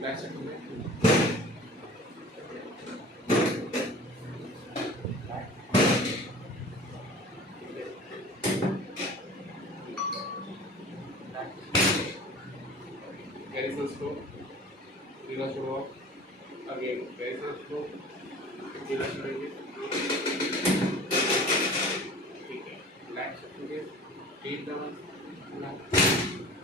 That's it. Very first floor. Relax should walk. Again, very first floor. Relax should again. ठीक है. Relax should again. Breathe down. Relax.